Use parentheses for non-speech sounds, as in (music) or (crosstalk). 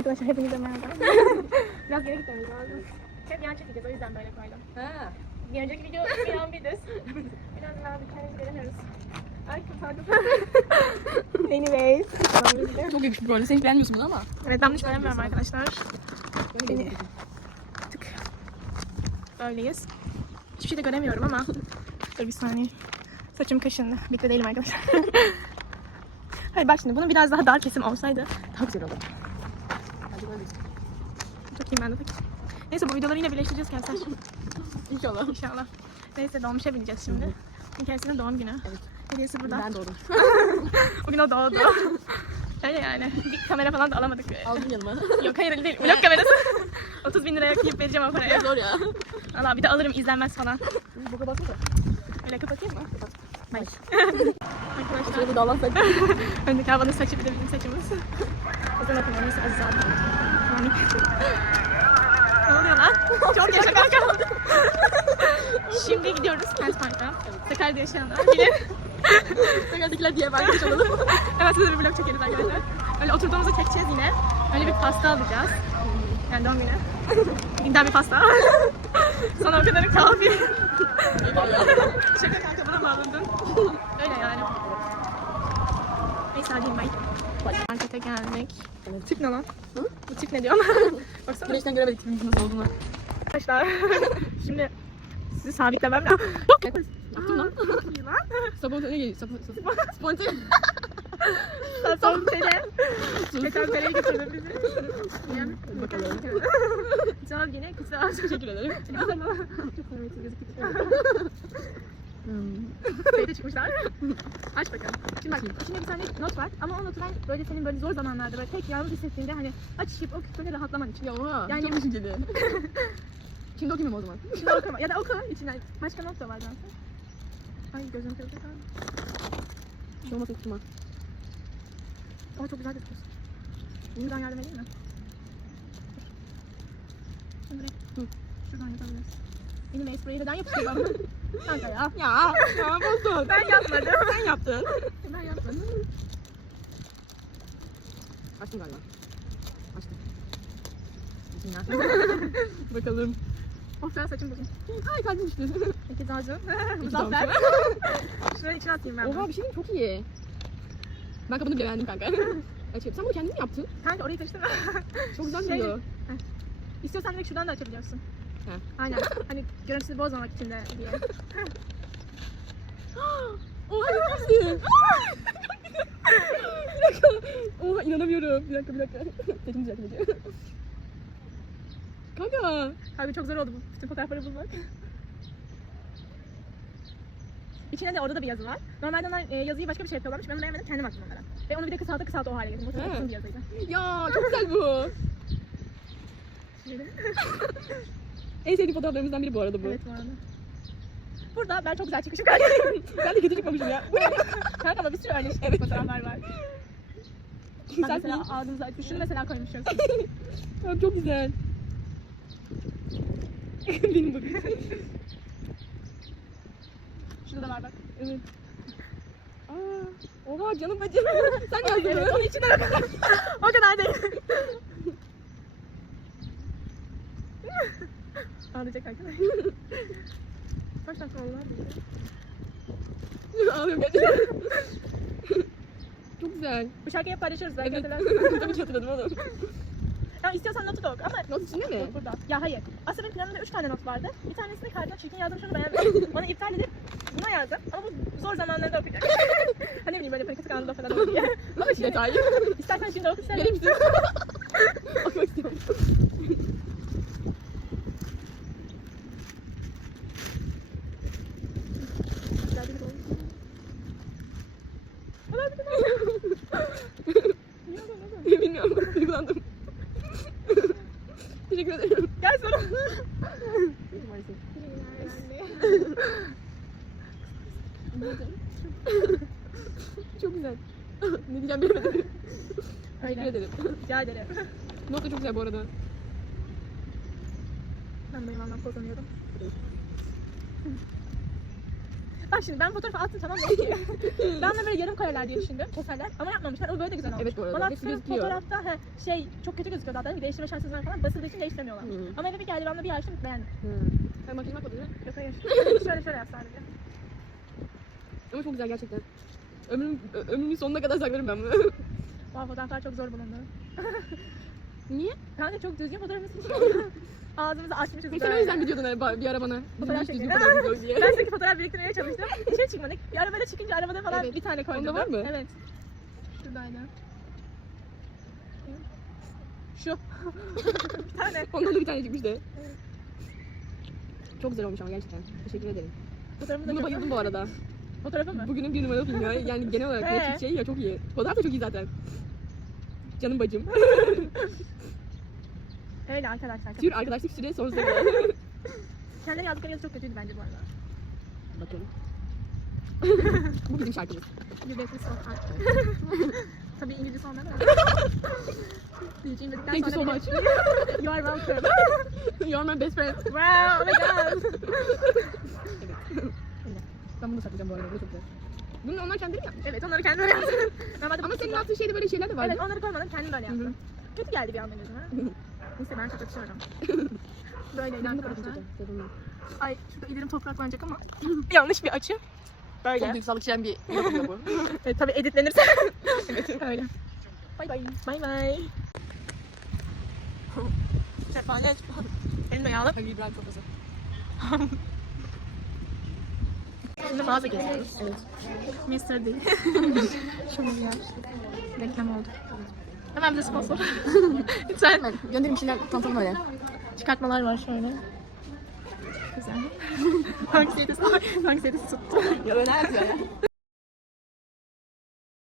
Arkadaşlar hepinize merhaba. (laughs) Biraz geri gitmemiz lazım. Hep yan çekeceğiz o yüzden böyle koydum. Ha. Bir önceki video yan bir düz. Biraz daha bir kendimizi göremiyoruz. Ay kurtardım. (laughs) Anyways. Çok yakışıklı bu arada. Sen hiç beğenmiyorsun bunu ama. Evet ben hiç beğenmiyorum arkadaşlar. Beni tık. Böyleyiz. Hiçbir şey de göremiyorum ama. Dur bir saniye. Saçım kaşındı. Bitti değilim arkadaşlar. (laughs) Hayır bak şimdi bunun biraz daha dar kesim olsaydı Daha güzel olur. Takayım ben de takayım. Neyse bu videoları yine birleştireceğiz Kevser. İnşallah. İnşallah. Neyse dolmuşa bineceğiz şimdi. Bir keresinin doğum günü. Evet. Hediyesi burada. Ben doğdum. (laughs) Bugün o doğdu. Öyle yani. Bir kamera falan da alamadık. Aldım yanıma. Yok hayır öyle değil. Vlog kamerası. (laughs) 30 bin liraya kıyıp vereceğim o parayı. (laughs) Zor ya. Allah bir de alırım izlenmez falan. Bu kadar baksana. Öyle kapatayım mı? Bye. Arkadaşlar. Şöyle bir. Öndeki havanın saçı bir de bizim saçımız. O zaman neyse Aziz abi. Ne oluyor lan? Çok yaşa kanka. Şimdi gidiyoruz Kent Park'a. Sakarya'da yaşayanlar bilir. Tekerlekler diye ben çalalım. Hemen size bir vlog çekeriz arkadaşlar. Öyle oturduğumuzu çekeceğiz yine. Öyle bir pasta alacağız. Yani doğum günü. Binden bir pasta. Sana o kadarı kafi. Şaka kanka buna mı alındın? Öyle yani. Neyse hadi bay. Markete geldik. Evet. Tip ne lan? Bu tip ne diyorum? (laughs) Baksana. Güneşten göremedik tipimizin nasıl olduğunu. Arkadaşlar. (laughs) Şimdi sizi sabitlemem lazım. (laughs) Yaptım lan. Spontane geliyor. Spo- Spontane. Tekrar kaleye getirdim bizi. Bakalım. Cevap yine kısa. Teşekkür ederim. Çok komik gözüküyor. Şeyde çıkmışlar. Aç bakalım. Şimdi bak içinde bir tane not var ama o notu ben böyle senin böyle zor zamanlarda böyle tek yalnız hissettiğinde hani açıp o böyle rahatlaman için. Ya oha. Yani- Çok düşünceli. (laughs) Şimdi okuyayım o zaman. Şimdi okuma ya da oku içinden. Başka not da var zaten. Ay gözüm kırıldı. Bir şey olmasa okuma. Ama çok güzel gözüküyorsun. Buradan yardım edeyim mi? Şimdi Hı. şuradan yapabiliriz. Benim el spreyi neden yapıştı bana? Kanka ya. Ya. Ya bozdun. Ben yapmadım. Sen yaptın. Ben yapmadım. Açtım galiba. Açtım. Bismillah. (laughs) Bakalım. Of sen saçım bozun. Ay kalbim düştü. İki tacı. İki Muzaffer. Şuraya içine atayım ben. Oha bir şey diyeyim çok iyi. Ben kabını bile beğendim kanka. (laughs) Açayım. Sen bunu kendin mi yaptın? Kanka orayı taşıdın. Çok güzel Şey- duruyor. İstiyorsan direkt şuradan da açabiliyorsun. Aynen. hani görüntüsü bozmamak için de diye. (gasps) Oha güzel. bir dakika. Oha inanamıyorum. Bir dakika bir dakika. (laughs) Seçim düzeltmeyeceğim. Kanka. Abi çok zor oldu bu bütün fotoğrafları bulmak. İçine de orada da bir yazı var. Normalde onlar e, yazıyı başka bir şey yapıyorlarmış. Ben onu beğenmedim kendim attım onlara. Ve onu bir de kısalta kısalta o hale getirdim. Uzun bir yazıydı. Ya çok güzel bu. (laughs) En sevdiğim fotoğraflarımızdan biri bu arada bu. evet bu arada. Burada ben çok güzel çıkışım kanka. (laughs) Ben de kötü çıkmamışım ya. Bu ne? (laughs) kanka ama bir sürü öyle Evet. fotoğraflar var. (laughs) Bak Güzel mesela aldığımız şunu mesela koymuşuz. Ya çok güzel. Benim bu. Şurada da var bak. Evet. Aa, oha canım bacım. Sen yazdın Evet, onun içinde o kadar. o kadar değil. Ağlayacak arkadaşlar. (laughs) Kaç dakika oldu abi? Ağlıyorum gerçekten. (laughs) Çok güzel. Bu şarkıyı paylaşıyoruz zaten. Evet. hatırlarsın. (laughs) Tabii hatırladım oğlum. Ya istiyorsan notu da oku ama Not içinde mi? Yok, burada. Ya hayır. Aslında benim planımda 3 tane not vardı. Bir tanesini kartına çirkin yazdım şunu beğenmedim. Onu iptal edip buna yazdım. Ama bu zor zamanlarda okuyacak. hani ne bileyim böyle panik anında falan olur diye. Ama şimdi Detay. istersen şimdi oku sen. Gelir misin? Okumak istiyorum. Güzel bir oldu. Ulan bir de ne? Niye oldu, ne oldu? Bilmiyorum. Duygulandım. Teşekkür ederim. Gel sana. Maalesef. Çok güzel. ne diyeceğim bilemedim. Teşekkür ederim. Rica ederim. Not da çok güzel bu arada. Ben benim anlam kazanıyorum. Bak şimdi ben fotoğrafı attım tamam mı? ben de böyle yarım kareler diye düşündüm. Keserler. Ama yapmamışlar. O böyle de güzel olmuş. Evet, bu arada. Bana Hepsi gözüküyor. fotoğrafta he, şey çok kötü gözüküyor zaten. Değiştirme şansınız var falan. Basıldığı için değiştiremiyorlar. Hı. Ama eve bir geldi ben de bir açtım beğendim. Sen makyaj yapmadın mı? Yok hayır. şöyle şöyle yap sadece. Ama çok güzel gerçekten. Ömrüm, ö- ömrümün sonuna kadar saklarım ben bunu. (laughs) Vay fotoğraflar çok zor bulundu. (laughs) Niye? Kanka çok düzgün fotoğrafımız (laughs) Ağzımızı açmışız. Ve sen o yüzden gidiyordun hani ba- bir ara bana. Bizim Fotoğraf hiç düzgün çekin. fotoğrafımız yok diye. Ben sürekli fotoğraf biriktirmeye çalıştım. Hiçbir çıkmadık. Bir arabada çıkınca arabada falan Evet. bir tane koydum. Onda var mı? Evet. Şuradaydı. Şu. bir tane. Ondan da bir tane çıkmıştı. Çok güzel olmuş ama gerçekten. Teşekkür ederim. Fotoğrafı da bayıldım bu arada. Fotoğrafı mı? Bugünün bir numaralı filmi ya. (laughs) Yani genel olarak pratik şey ya çok iyi. Fotoğraf da çok iyi zaten. Canım bacım. (laughs) Öyle arkadaşlar. Tür arkadaşlık süre sonsuza kadar. (laughs) Kendileri yazdıkları yazı çok kötüydü bence bu arada. Bakalım. Bu bizim şarkımız. (laughs) Tabii İngilizce. (laughs) Diyeceğim dedikten Thank you so sonra much. (laughs) You are welcome. You're my best friend. wow, oh my god. Ben bunu saklayacağım bu arada. Bu çok güzel. Bunu onlar kendileri yapmış. evet onları yaptım. Normalde Ama senin yaptığın şeyde böyle şeyler de vardı. Evet onları koymadım kendim böyle yaptım. Kötü geldi bir anda gözüme. Neyse ben kapatıyorum. Böyleydi arkadaşlar. Ay şurada ilerim topraklanacak ama yanlış bir açı. Çok Böyle. duygusallık içeren bir yapım bu. (laughs) Evet tabii editlenirse. evet (laughs) öyle. Bay bay. Bay bay. Cephane. Benim de yağlı. Halil İbrahim kafası. Şimdi mağaza geziyoruz. Evet. Mr. D. (laughs) Şunu bir yer. Reklam oldu. Hemen bize sponsor. Lütfen. Bir şeyler tanıtalım öyle. Çıkartmalar var şöyle. Güzel. (laughs) Anksiyetesi, (laughs) anksiyetesi tuttu. Ya öyle yapıyor ya.